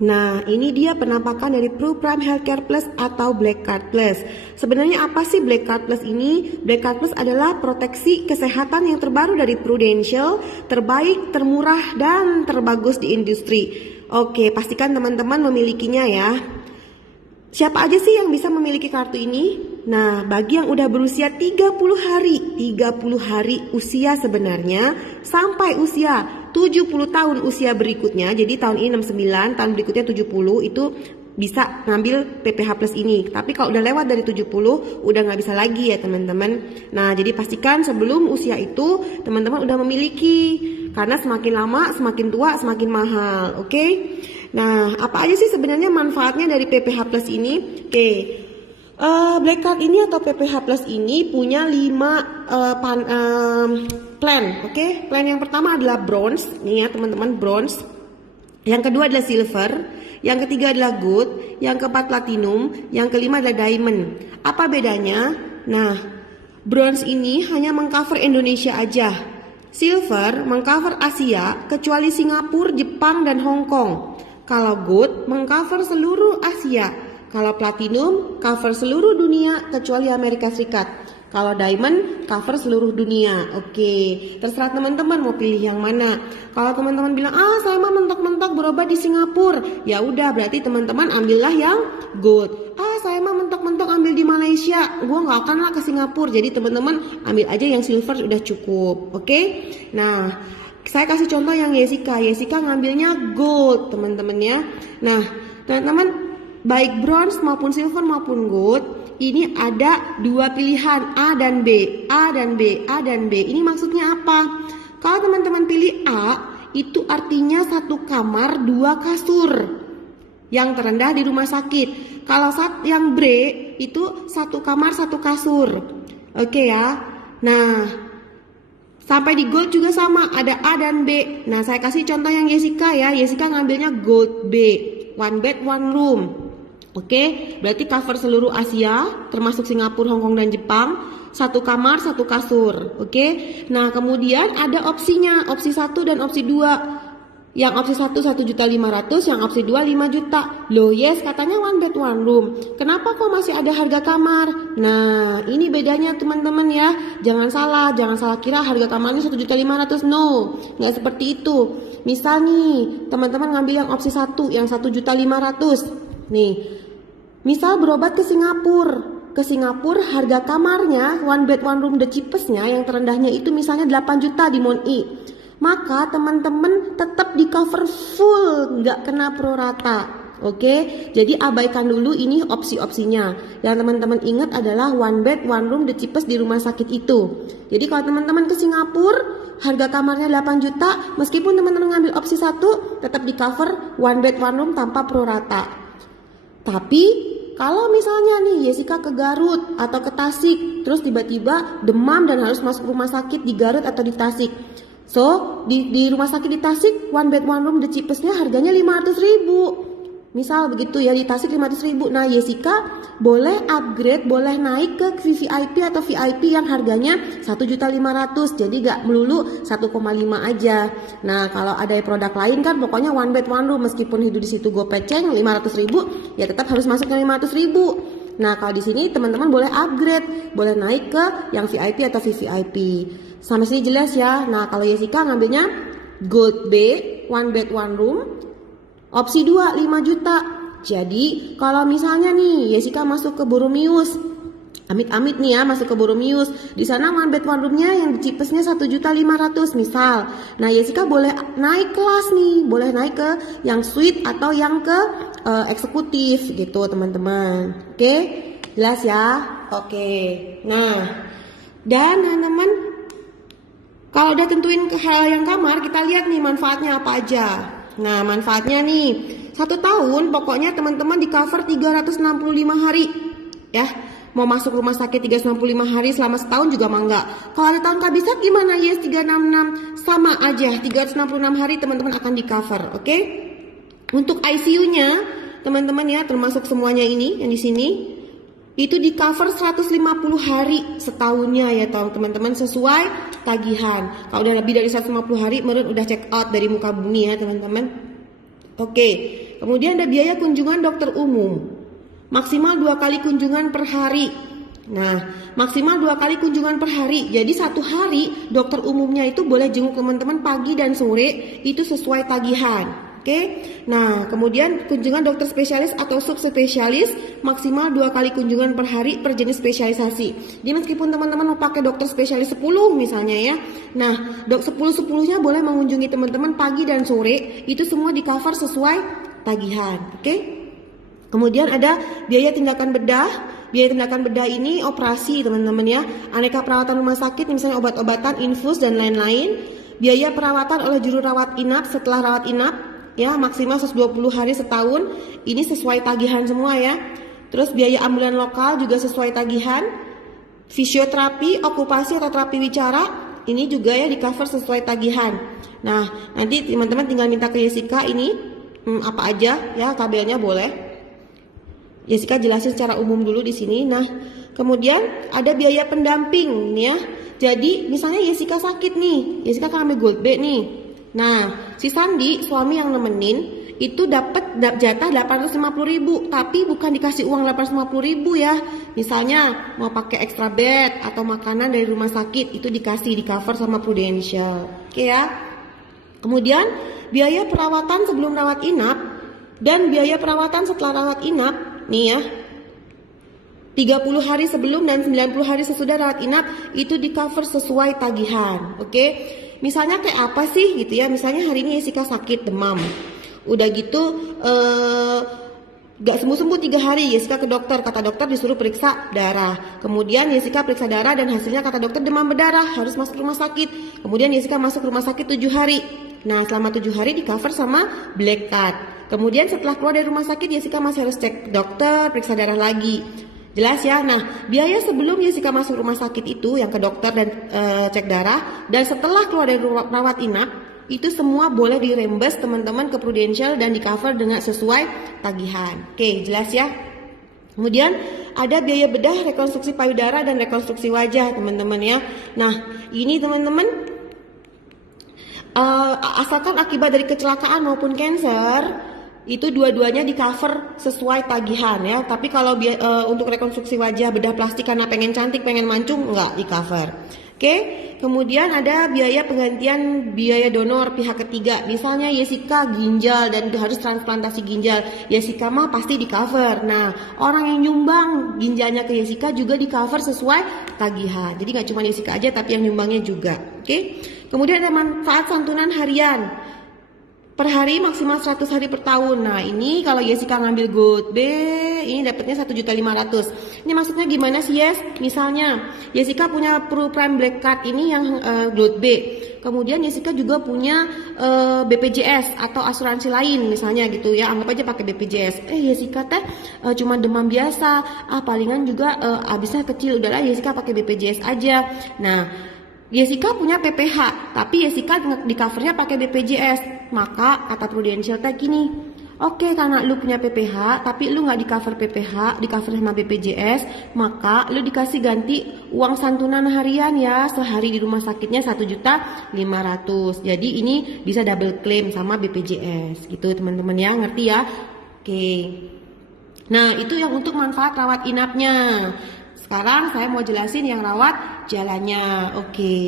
Nah, ini dia penampakan dari Pru Prime Healthcare Plus atau Black Card Plus. Sebenarnya apa sih Black Card Plus ini? Black Card Plus adalah proteksi kesehatan yang terbaru dari Prudential, terbaik, termurah, dan terbagus di industri. Oke, pastikan teman-teman memilikinya ya. Siapa aja sih yang bisa memiliki kartu ini? Nah, bagi yang udah berusia 30 hari usia sebenarnya sampai usia 70 tahun usia berikutnya. Jadi tahun ini 69, tahun berikutnya 70 itu bisa ngambil PPH Plus ini. Tapi kalau udah lewat dari 70 udah nggak bisa lagi ya teman-teman. Nah, jadi pastikan sebelum usia itu teman-teman udah memiliki. Karena semakin lama semakin tua semakin mahal, oke? Nah, apa aja sih sebenarnya manfaatnya dari PPH Plus ini? Oke. Black Card ini atau PPH Plus ini punya 5 plan, oke? Plan yang pertama adalah bronze, nih ya teman-teman, bronze. Yang kedua adalah silver, yang ketiga adalah gold, yang keempat platinum, yang kelima adalah diamond. Apa bedanya? Nah, bronze ini hanya mengcover Indonesia aja. Silver mengcover Asia kecuali Singapura, Jepang, dan Hong Kong. Kalau gold mengcover seluruh Asia. Kalau platinum cover seluruh dunia kecuali Amerika Serikat. Kalau diamond cover seluruh dunia. Oke, terserah teman-teman mau pilih yang mana. Kalau teman-teman bilang, saya mah mentok-mentok berobat di Singapura, ya udah berarti teman-teman ambillah yang gold. Saya mah mentok-mentok ambil di Malaysia, gua nggak akan lah ke Singapura. Jadi teman-teman ambil aja yang silver sudah cukup. Oke. Nah, saya kasih contoh yang Jessica. Jessica ngambilnya gold, teman-teman ya. Nah, teman-teman, baik bronze maupun silver maupun gold, ini ada 2 pilihan, A dan B, A dan B, A dan B. Ini maksudnya apa? Kalau teman-teman pilih A, itu artinya 1 kamar 2 kasur yang terendah di rumah sakit. Kalau yang B itu 1 kamar 1 kasur. Oke ya. Nah, sampai di gold juga sama, ada A dan B. Nah, saya kasih contoh yang Jessica ya. Jessica ngambilnya gold B, 1 bed 1 room. Oke, berarti cover seluruh Asia, termasuk Singapura, Hong Kong, dan Jepang. 1 kamar, 1 kasur. Oke, nah kemudian ada opsinya, opsi 1 dan opsi 2. Yang opsi 1 1.500.000, yang opsi 2 5 juta. Loh yes, katanya 1 bed 1 room. Kenapa kok masih ada harga kamar? Nah, ini bedanya teman-teman ya. Jangan salah kira harga kamarnya 1.500.000. No, nggak seperti itu. Misal nih, teman-teman ngambil yang opsi 1, yang 1.500.000. Nih, misal berobat ke Singapura. Ke Singapura harga kamarnya 1 bed 1 room the cheapestnya yang terendahnya itu misalnya 8 juta di Mon-i. Maka teman-teman tetap di cover full, nggak kena prorata. Oke, jadi abaikan dulu ini opsi-opsinya. Yang teman-teman ingat adalah 1 bed 1 room the cheapest di rumah sakit itu. Jadi kalau teman-teman ke Singapura harga kamarnya 8 juta, meskipun teman-teman ngambil opsi 1 tetap di cover 1 bed 1 room tanpa prorata. Tapi kalau misalnya nih Jessica ke Garut atau ke Tasik, terus tiba-tiba demam dan harus masuk rumah sakit di Garut atau di Tasik. So, di rumah sakit di Tasik 1 bed 1 room the cheapestnya harganya 500.000. Misal begitu ya, di Tasik 500.000. Nah, Jessica boleh upgrade, boleh naik ke VVIP atau VIP yang harganya 1.500.000. Jadi gak melulu 1,5 aja. Nah, kalau ada produk lain kan pokoknya 1 bed 1 room, meskipun hidup di situ gopeceng 500.000, ya tetap harus masuk ke 500.000. Nah, kalau di sini teman-teman boleh upgrade, boleh naik ke yang VIP atau VVIP. Sampai sini jelas ya. Nah, kalau Jessica ngambilnya Gold B, 1 bed 1 room. Opsi 2, 5 juta. Jadi, kalau misalnya nih Jessica masuk ke Boromius, amit-amit nih ya masuk ke Boromius, di sana 1 bed 1 roomnya yang cheapestnya 1.500.000 misal. Nah, Jessica boleh naik kelas nih, boleh naik ke yang suite atau yang ke eksekutif gitu teman-teman. Oke, jelas ya? Oke. Nah, dan teman-teman, kalau udah tentuin ke hal yang kamar, kita lihat nih manfaatnya apa aja. Nah, manfaatnya nih 1 tahun pokoknya teman-teman di cover 365 hari ya. Mau masuk rumah sakit 365 hari selama setahun juga mah enggak. Kalau ada tahun kehabisan gimana? Yes, 366 sama aja, 366 hari teman-teman akan di cover. Oke? Untuk ICU-nya teman-teman ya, termasuk semuanya ini yang di sini, itu di cover 150 hari setahunnya ya teman-teman, sesuai tagihan. Kalau udah lebih dari 150 hari menurut udah check out dari muka bumi ya teman-teman. Oke, Kemudian ada biaya kunjungan dokter umum. Maksimal 2 kali kunjungan per hari. Nah, maksimal 2 kali kunjungan per hari. Jadi satu hari dokter umumnya itu boleh jenguk teman-teman pagi dan sore, itu sesuai tagihan. Oke. Nah, kemudian kunjungan dokter spesialis atau subspesialis maksimal 2 kali kunjungan per hari per jenis spesialisasi. Jadi meskipun teman-teman mau pakai dokter spesialis 10 misalnya ya. Nah, 10-10-nya boleh mengunjungi teman-teman pagi dan sore, itu semua di cover sesuai tagihan. Oke. Kemudian ada biaya tindakan bedah. Biaya tindakan bedah ini operasi teman-teman ya. Aneka perawatan rumah sakit misalnya obat-obatan, infus dan lain-lain. Biaya perawatan oleh juru rawat inap setelah rawat inap ya maksimal 120 hari setahun. Ini sesuai tagihan semua ya. Terus biaya ambulan lokal juga sesuai tagihan. Fisioterapi, okupasi atau terapi wicara ini juga ya di cover sesuai tagihan. Nah, nanti teman-teman tinggal minta ke Jessica ini apa aja ya tabelnya boleh. Jessica jelasin secara umum dulu di sini. Nah, kemudian ada biaya pendamping nih ya. Jadi misalnya Jessica sakit nih, Jessica kan ambil Gold B nih. Nah, si Sandi suami yang nemenin itu dapat jatah 850.000, tapi bukan dikasih uang 850.000 ya. Misalnya mau pakai extra bed atau makanan dari rumah sakit itu dikasih di cover sama Prudential. Oke ya. Kemudian biaya perawatan sebelum rawat inap dan biaya perawatan setelah rawat inap nih ya, 30 hari sebelum dan 90 hari sesudah rawat inap itu di cover sesuai tagihan. Oke. Misalnya kayak apa sih gitu ya. Misalnya hari ini Jessica sakit demam. Udah gitu gak sembuh-sembuh 3 hari, Jessica ke dokter. Kata dokter disuruh periksa darah. Kemudian Jessica periksa darah dan hasilnya kata dokter demam berdarah, harus masuk rumah sakit. Kemudian Jessica masuk rumah sakit 7 hari. Nah, selama 7 hari di cover sama Black Card. Kemudian setelah keluar dari rumah sakit, Jessica masih harus cek dokter, periksa darah lagi. Jelas ya? Nah, biaya sebelum Jessica masuk rumah sakit itu yang ke dokter dan cek darah, dan setelah keluar dari rawat inap, itu semua boleh dirembes teman-teman ke Prudential dan di cover dengan sesuai tagihan. Oke, jelas ya? Kemudian ada biaya bedah, rekonstruksi payudara dan rekonstruksi wajah teman-teman ya. Nah, ini teman-teman asalkan akibat dari kecelakaan maupun cancer itu dua-duanya di cover sesuai tagihan ya. Tapi kalau untuk rekonstruksi wajah, bedah plastik karena pengen cantik, pengen mancung, nggak di cover. Oke. Kemudian ada biaya penggantian biaya donor pihak ketiga. Misalnya Jessica ginjal dan harus transplantasi ginjal, Jessica mah pasti di cover. Nah, orang yang nyumbang ginjalnya ke Jessica juga di cover sesuai tagihan. Jadi nggak cuma Jessica aja, tapi yang nyumbangnya juga. Oke. Kemudian ada manfaat santunan harian. Per hari maksimal 100 hari per tahun. Nah, ini kalau Jessica ngambil Gold B, ini dapatnya 1.500.000. Ini maksudnya gimana sih, Yes? Misalnya, Jessica punya Prime Black Card ini yang Gold B. Kemudian Jessica juga punya BPJS atau asuransi lain misalnya gitu ya. Anggap aja pakai BPJS. Jessica teh cuma demam biasa. Palingan juga habisnya kecil. Udahlah Jessica pakai BPJS aja. Nah, Jessica punya PPH, tapi Jessica di covernya pakai BPJS. Maka kata Prudential teh gini, oke, karena lu punya PPH, tapi lu nggak di cover PPH, di cover sama BPJS, maka lu dikasih ganti uang santunan harian ya, sehari di rumah sakitnya 1.500.000. Jadi ini bisa double claim sama BPJS, gitu teman-teman ya, ngerti ya? Oke. Nah, itu yang untuk manfaat rawat inapnya. Sekarang saya mau jelasin yang rawat jalannya. Oke.